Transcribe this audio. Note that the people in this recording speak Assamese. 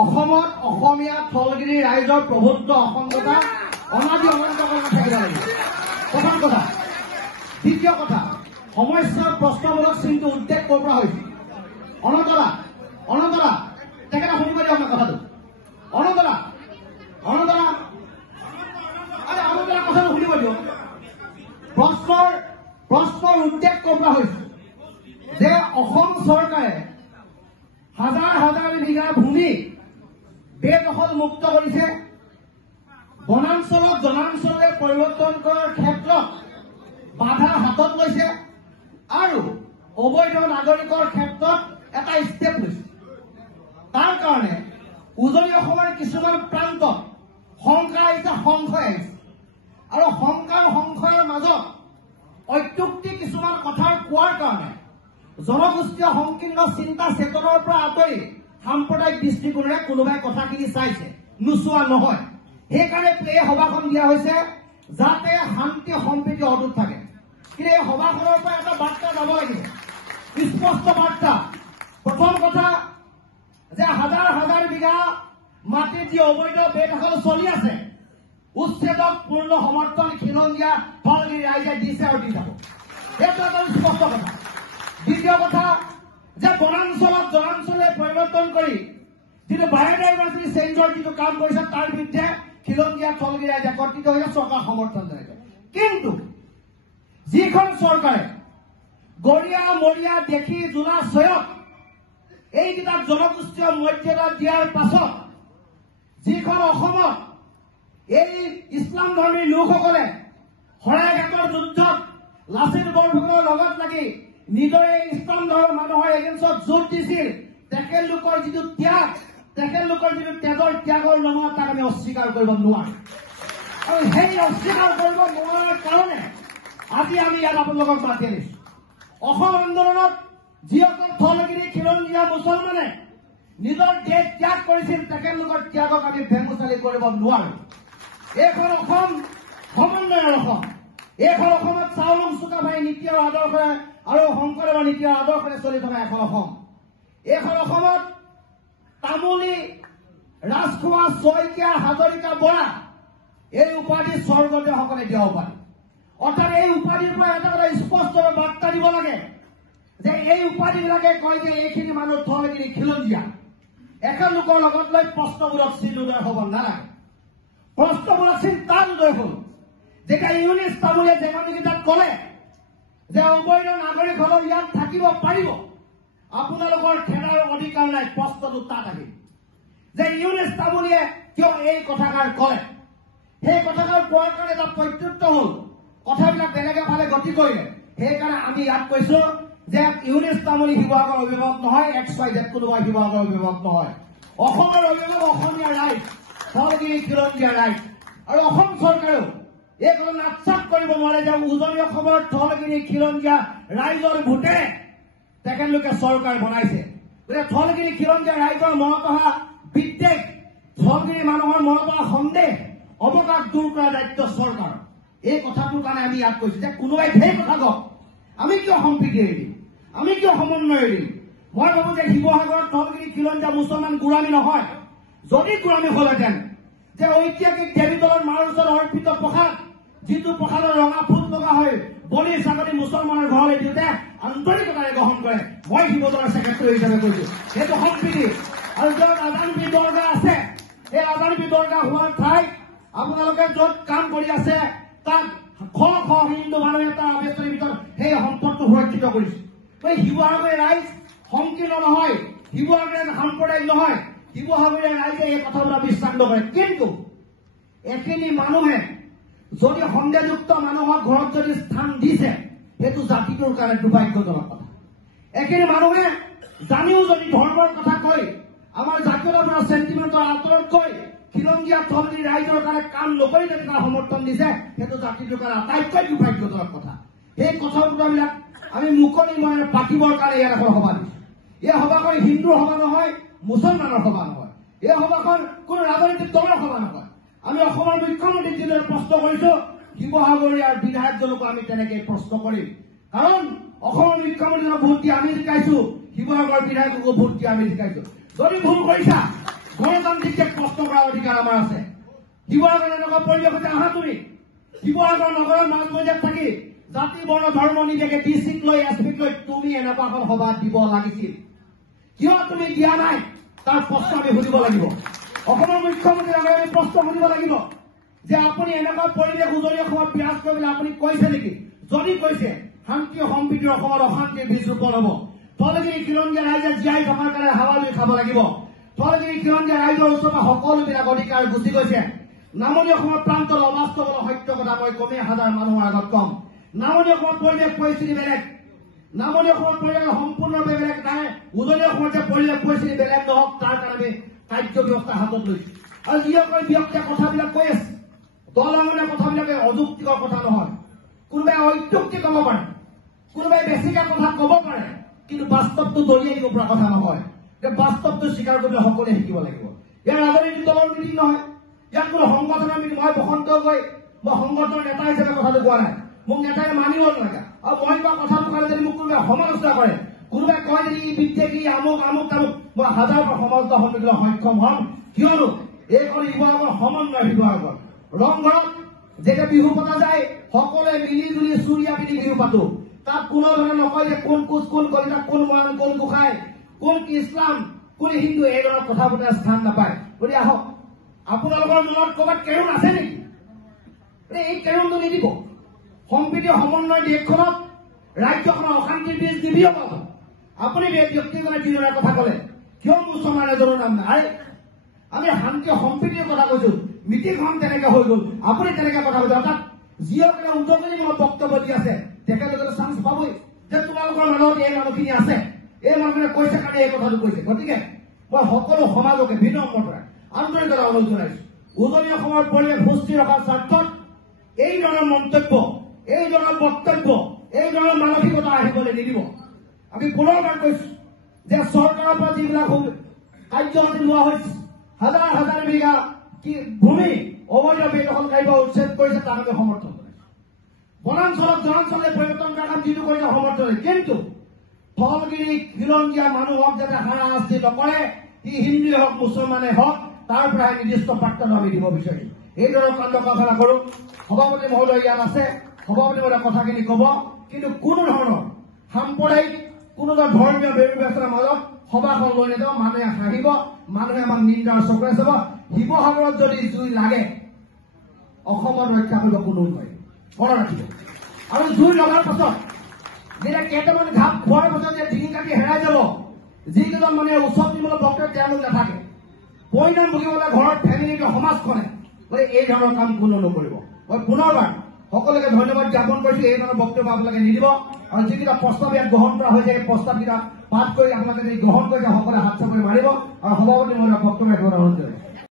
অসমত অসমীয়া থলগিৰি ৰাইজৰ প্ৰভুত্ব অখণ্ডতা অনাদি অনন্তকাল থাকিব লাগিব প্ৰথম কথা। দ্বিতীয় কথা, সমস্যাৰ প্ৰশ্নমূলক চিনটো উদ্বেগ ক'ৰ পৰা হৈছে? অনন্তৰা তেখেতে শুনিব দিয়ক মই কথাটো। অনন্তৰা কথাটো শুনিব দিয়ক। প্ৰশ্নৰ উদ্বেগ ক'ৰ পৰা হৈছে যে অসম চৰকাৰে হাজাৰ হাজাৰ বিঘা ভূমি বেদখল মুক্ত কৰিছে, বনাঞ্চলক জনাঞ্চললৈ পৰিৱৰ্তন কৰাৰ ক্ষেত্ৰত বাধা হাতত লৈছে আৰু অবৈধ নাগৰিকৰ ক্ষেত্ৰত এটা ষ্টেপ লৈছে। তাৰ কাৰণে উজনি অসমৰ কিছুমান প্ৰান্তত শংকা আহিছে, সংশয় আহিছে আৰু সংশয়ৰ মাজত অত্যুক্তি কিছুমান কথা কোৱাৰ কাৰণে জনগোষ্ঠীয় সংকীৰ্ণ চিন্তা চেতনাৰ পৰা আঁতৰি সাম্প্ৰদায়িক দৃষ্টিকোণেৰে কোনোবাই কথাখিনি চাইছে, নোচোৱা নহয়। সেইকাৰণে এই সভাখন দিয়া হৈছে যাতে শান্তি সম্প্ৰীতি অটুট থাকে। কিন্তু এই সভাখনৰ পৰা এটা বাৰ্তা যাব লাগিব, স্পষ্ট বাৰ্তা। প্ৰথম কথা যে হাজাৰ হাজাৰ বিঘা মাটিত যি অবৈধ বেদখল চলি আছে, উচ্ছেদক পূৰ্ণ সমৰ্থন খিলঞ্জীয়া থলগিৰি ৰাইজে দিছে আৰু দি যাব, সেইটো এটা স্পষ্ট কথা। দ্বিতীয় কথা যে বনাঞ্চলক জনাঞ্চললৈ পৰিৱৰ্তন কৰি যিটো বায়'ডাইভাৰ্চিটি চেঞ্জৰ যিটো কাম কৰিছে তাৰ বিৰুদ্ধে খিলঞ্জীয়া থলগিৰি ৰাইজে একত্ৰিত হৈছে, চৰকাৰ সমৰ্থন জনাইছে। কিন্তু যিখন চৰকাৰে গৰিয়া মৰিয়া দেখি জোলা চয়ক এইকেইটাক জনগোষ্ঠীয় মৰ্যাদা দিয়াৰ পাছত যিখন অসমত এই ইছলাম ধৰ্মী লোকসকলে শৰাইঘাটৰ যুদ্ধত লাচিত বৰফুকনৰ লগত লাগি নিজৰে ইছলাম ধৰ্মৰ মানুহৰ এগেইনষ্টত যুঁজ দিছিল, তেখেতলোকৰ যিটো ত্যাগ, তেখেতলোকৰ যিটো তেজৰ ত্যাগৰ নমুনা তাক আমি অস্বীকাৰ কৰিব নোৱাৰো। আৰু সেই অস্বীকাৰ কৰিব নোৱাৰাৰ কাৰণে আজি আমি ইয়াত আপোনালোকক মাতি আনিছো। অসম আন্দোলনত যিসকল থলগিৰি খিলঞ্জীয়া মুছলমানে নিজৰ দেশ ত্যাগ কৰিছিল, তেখেতলোকৰ ত্যাগক আমি ভেঙুচালি কৰিব নোৱাৰো। এইখন অসম সমন্বয়ৰ অসম। এইখন অসমত চাউলুং চুকাফাই নীতি আৰু আদৰ্শৰে আৰু শংকৰদেৱৰ নীতি আৰু আদৰ্শৰে চলি থকা এখন অসম। এইখন অসমত তামুলী, ৰাজখোৱা, শইকীয়া, হাজৰিকা, বৰা এই উপাধি স্বৰ্গদেউসকলে দিয়া উপাধি। অৰ্থাৎ এই উপাধিৰ পৰা এটা কথা স্পষ্ট বাৰ্তা দিব লাগে যে এই উপাধিবিলাকে কয় যে এইখিনি মানুহ থলগিৰি খিলঞ্জীয়া। একেলোকৰ লগত লৈ প্ৰশ্নমূলক চিন উদয় হ'ব নালাগে। প্ৰশ্নমূলক চিন তাত উদয় হ'ল যেতিয়া ইউনিছ তামুলীয়ে জেগাকেইটাত ক'লে যে অবৈধ নাগৰিকসকল ইয়াত থাকিব পাৰিব, আপোনালোকৰ খেদাৰ অধিকাৰ নাই। প্ৰশ্নটো তাত আহিল যে ইউনিছ তামুলীয়ে কিয় এই কথাষাৰ ক'লে। সেই কথাষাৰ কোৱাৰ কাৰণে এটা প্ৰত্যুত্তৰ হ'ল, কথাবিলাক বেলেগে ফালে গতি কৰিলে। সেইকাৰণে আমি ইয়াত কৈছো যে ইউনিছ তামুলী শিৱসাগৰৰ অভিভাৱক নহয়, XYZ কোনোবা শিৱসাগৰৰ অভিভাৱক নহয়। অসমৰ অভিভাৱক অসমীয়া ৰাইজ, থলগিৰি খিলঞ্জীয়া ৰাইজ। আৰু অসম চৰকাৰেও এই কথা আচ্ছাদ কৰিব নোৱাৰে যে উজনি অসমৰ থলগিৰি খিলঞ্জীয়া ৰাইজৰ ভোটে তেখেতলোকে চৰকাৰ বনাইছে। গতিকে থলগিৰি খিলঞ্জীয়া ৰাইজৰ মনত অহা বিদ্বেষ, থলগিৰি মানুহৰ মনত অহা সন্দেহ, অৱকাশ দূৰ কৰাৰ দায়িত্ব চৰকাৰ। এই কথাটোৰ কাৰণে আমি ইয়াত কৈছো যে কোনোবাই সেই কথা কওক, আমি কিয় সম্প্ৰীতি এৰি দিম, আমি কিয় সমন্বয় এৰি দিম। মই ভাবো যে শিৱসাগৰৰ থলগিৰি খিলঞ্জীয়া মুছলমান গোলামী নহয়। যদি গোলামী হলহেঁতেন যে ঐতিহাসিক দেৱীদলৰ মাৰ ওচৰত অৰ্পিত প্ৰসাদ, যিটো প্ৰসাদৰ ৰঙা ফুল লগা হয়, বলি ছাগলী মুছলমানৰ ঘৰলৈ দিওঁতে আন্তৰিকতাৰে গ্ৰহণ কৰে। মই শিৱদৌলৰ ছেক্ৰেটাৰী হিচাপে কৈছো সেইটো সম্প্ৰীতি। আৰু য'ত আজানপীৰ দৰগাহ আছে, এই আজানপীৰ দৰগাহ হোৱাৰ ঠাইত আপোনালোকে য'ত কাম কৰি আছে তাত শ শ হিন্দু মানুহে তাৰ আবেদনৰ ভিতৰত সেই সম্পদটো সুৰক্ষিত কৰিছে। শিৱসাগৰীয়া ৰাইজ সংকীৰ্ণ নহয়, শিৱসাগৰীয়া সাম্প্ৰদায়িক নহয়, শিৱসাগৰীয়া ৰাইজে এই কথাবিলাক বিশ্বাস নকৰে। কিন্তু এখিনি মানুহে যদি সন্দেহযুক্ত মানুহৰ ঘৰত যদি স্থান দিছে, সেইটো জাতিটোৰ কাৰণে দুৰ্ভাগ্যজনক কথা। এখিনি মানুহে জানিও যদি ধৰ্মৰ কথা কয়, আমাৰ জাতীয়তাৰ পৰা চেণ্টিমেণ্টৰ আঁতৰত গৈ খিলঞ্জীয়া থলগিৰি ৰাইজৰ কাৰণে কাম নকৰি যদি তাৰ সমৰ্থন দিছে, সেইটো জাতিটোৰ কাৰণে আটাইতকৈ দুৰ্ভাগ্যজনক কথা। সেই কথাবিলাক আমি মুকলি মনেৰে পাতিবৰ কাৰণে ইয়াত এখন সভা দিছো। এই সভাখন হিন্দুৰ সভা নহয়, মুছলমানৰ সভা নহয়। এই সভাখন কোনো ৰাজনৈতিক দলৰ সভা নহয়। আমি অসমৰ মুখ্যমন্ত্ৰীক যিদৰে প্ৰশ্ন কৰিছো, শিৱসাগৰীয়াৰ বিধায়কজনকো আমি তেনেকৈ প্ৰশ্ন কৰিম। কাৰণ অসমৰ মুখ্যমন্ত্ৰীজনক ভোট দি আমি জিকাইছো, শিৱসাগৰৰ বিধায়ককো ভোট দি আমি জিকাইছো। যদি ভুল কৰিছা ঠিক প্ৰশ্ন কৰাৰ অধিকাৰ আমাৰ আছে। শিৱসাগৰ এনেকুৱা পৰিৱেশতে আহা তুমি শিৱসাগৰ নগৰৰ মাজমজিয়াত থাকি জাতি বৰ্ণ ধৰ্ম নিৰ্বিশেষে ডিচিক লৈ এছপিক লৈ তুমি এনেকুৱা এখন সভা দিব লাগিছিল। কিয় তুমি দিয়া নাই তাৰ প্ৰশ্ন আমি সুধিব লাগিব। অসমৰ মুখ্যমন্ত্ৰীৰ আগত আমি প্ৰশ্ন সুধিব লাগিব যে আপুনি এনেকুৱা পৰিৱেশ উজনি অসমত বিৰাজ কৰিবলৈ আপুনি কৈছে নেকি? যদি কৈছে শান্তি সম্প্ৰীতিৰ অসমত অশান্তিৰ বীজ ৰোপণ হ'ব। ধলগিৰি খিলঞ্জীয়া ৰাইজে জীয়াই থকাৰ কাৰণে হাৱা লৈ খাব লাগিব। ধলগিৰি খিলঞ্জীয়া ৰাইজৰ ওচৰত সকলোবিলাক অধিকাৰ গুচি গৈছে। নামনি অসমৰ প্ৰান্তৰ অবাস্তৱ সত্য কথা মই কমেই হাজাৰ মানুহৰ আগত কম। নামনি অসমৰ পৰিৱেশ পৰিস্থিতি বেলেগ। নামনি অসমৰ পৰিৱেশ সম্পূৰ্ণৰূপে বেলেগ নাই। উজনি অসমৰ যে পৰিৱেশ পৰিস্থিতি বেলেগ নহওক তাৰ কাৰণে কাৰ্য ব্যৱস্থা হাতত লৈছো। আৰু যিসকল ব্যক্তিয়ে কথাবিলাক কৈ আছে দলঙনে কথাবিলাকে অযুক্তিকৰ কথা নহয়। কোনোবাই অযুক্তি ক'ব পাৰে, কোনোবাই বেছিকে কথা ক'ব পাৰে, কিন্তু বাস্তৱটো দলিয়াই দিব পৰা কথা নহয়। বাস্তৱটো স্বীকাৰ কৰিবলৈ সকলোৱে শিকিব লাগিব। ইয়াৰ ৰাজনৈতিক দলৰ মিটিং নহয়, ইয়াত কোনো সংগঠনৰ মিটিং। মই বসন্ত গৈ মই সংগঠনৰ নেতা হিচাপে কথাটো কোৱা নাই। মোক নেতাই মানিব নালাগে। আৰু মই কোৱা কথাটো কাৰণে যদি মোক কোনোবাই সমালোচনা কৰে, কোনোবাই কয় যে ই বিদ্বেষী আমুক আমুক তামুক, মই হাজাৰৰ পৰা সমালোচনা সন্মুখীন সক্ষম হ'ম। কিয়নো এইখন শিৱসাগৰ সমন্বয় শিৱসাগৰ ৰংঘৰত যেতিয়া বিহু পতা যায় সকলোৱে মিলি জুলি চুৰিয়া পিন্ধি বিহু পাতো। তাত কোনো ধৰণে নকয় যে কোন কোচ কোন কলিতা কোন মৰাণ কোন গোসাই কোন কি ইছলাম কোন হিন্দু এই ধৰণৰ কথা পতাৰ স্থান নাপায়। গতিকে আহক আপোনালোকৰ মনত ক'ৰবাত কেৰুণ আছে নেকি? এই কেৰুণটো নিদিব। সম্প্ৰীতি সমন্বয় দেশখনত ৰাজ্যখনৰ অশান্তিৰ বীজ নিদিব। আপুনি ব্যক্তিজনে যিদৰে কথা ক'লে কিয় মুছলমান এজনৰ নাম নাই? আমি শান্তি সম্প্ৰীতিৰ কথা কৈছো। মিটিংখন তেনেকে হৈ গ'ল, আপুনি তেনেকে কথা কৈছে। অৰ্থাৎ যিসকলে উদগনিমূলক বক্তব্য দি আছে তেখেতসকলে চান্স পাবই যে তোমালোকৰ মাজত এই মানুহখিনি আছে, এই মানুহে কৈছে কাৰণে এই কথাটো কৈছে। গতিকে মই সকলো সমাজকে বিনম্ৰতাৰে আন্তৰিকতা অনুৰোধ জনাইছো, উজনি অসমৰ পৰিৱেশ সুস্থিৰ ৰখাৰ স্বাৰ্থত এই ধৰণৰ মন্তব্য, এই ধৰণৰ বক্তব্য, এই ধৰণৰ মানসিকতা আহিবলৈ নিদিব। আমি পুনৰবাৰ কৈছো যে চৰকাৰৰ পৰা যিবিলাক কাৰ্যসূচী লোৱা হৈছে, হাজাৰ হাজাৰ বিঘা ভূমি অবৈধ বেদখলকাৰীৰ পৰা উচ্ছেদ কৰিছে, তাক আমি সমৰ্থন কৰিছো। বনাঞ্চলক জনাঞ্চলে পৰিৱৰ্তন কৰাৰ কাম যিটো কৰিছে সমৰ্থন। কিন্তু ধলগিৰি খিলঞ্জীয়া মানুহক যাতে হাৰাশাস্তি নকৰে, সি হিন্দুৱে হওক মুছলমানে হওক, তাৰ পৰাই নিৰ্দিষ্ট প্ৰাৰ্থনা আমি দিব বিচাৰিম। এই ধৰণৰ কাণ্ড কাৰখানা কৰো। সভাপতি মহোদয় ইয়াত আছে, সভাপতি মহোদয় কথাখিনি ক'ব। কিন্তু কোনো ধৰণৰ সাম্প্ৰদায়িক কোনো ধৰ্মীয় ব্যৱস্থাৰ মাজত সভাখন লৈ নাযাওঁ। মানুহে হাঁহিব, মানুহে আমাক নিন্দাৰ চকুৰে চাব। শিৱসাগৰত যদি জুই লাগে অসমত ৰক্ষা কৰিব কোনো নোৱাৰে, মনত ৰাখিব। আৰু জুই লগাৰ পাছত যেতিয়া কেইটামান ঘাপ খোৱাৰ পাছত যে ডিঙি কাটি হেৰাই যাব, যিকেইজন মানুহে উৎসৱ নিমূলক বক্তব্য তেওঁলোক নাথাকে, পৰিণাম ভুগিবলৈ ঘৰত ফেমিলিটো সমাজখনে, গতিকে এই ধৰণৰ কাম কোনো নকৰিব। মই পুনৰবাৰ সকলোকে ধন্যবাদ জ্ঞাপন কৰিছো। এই ধৰণৰ বক্তব্য আপোনালোকে নিদিব। আৰু যিকেইটা প্ৰস্তাৱ ইয়াত গ্ৰহণ কৰা হৈছে এই প্ৰস্তাৱকেইটা পাঠ কৰি আপোনালোকে যদি গ্ৰহণ কৰিছে সকলোৱে হাত চাপৰি মাৰিব আৰু সভাপতি মহোদয়ৰ বক্তব্য গ্ৰহণ কৰিব।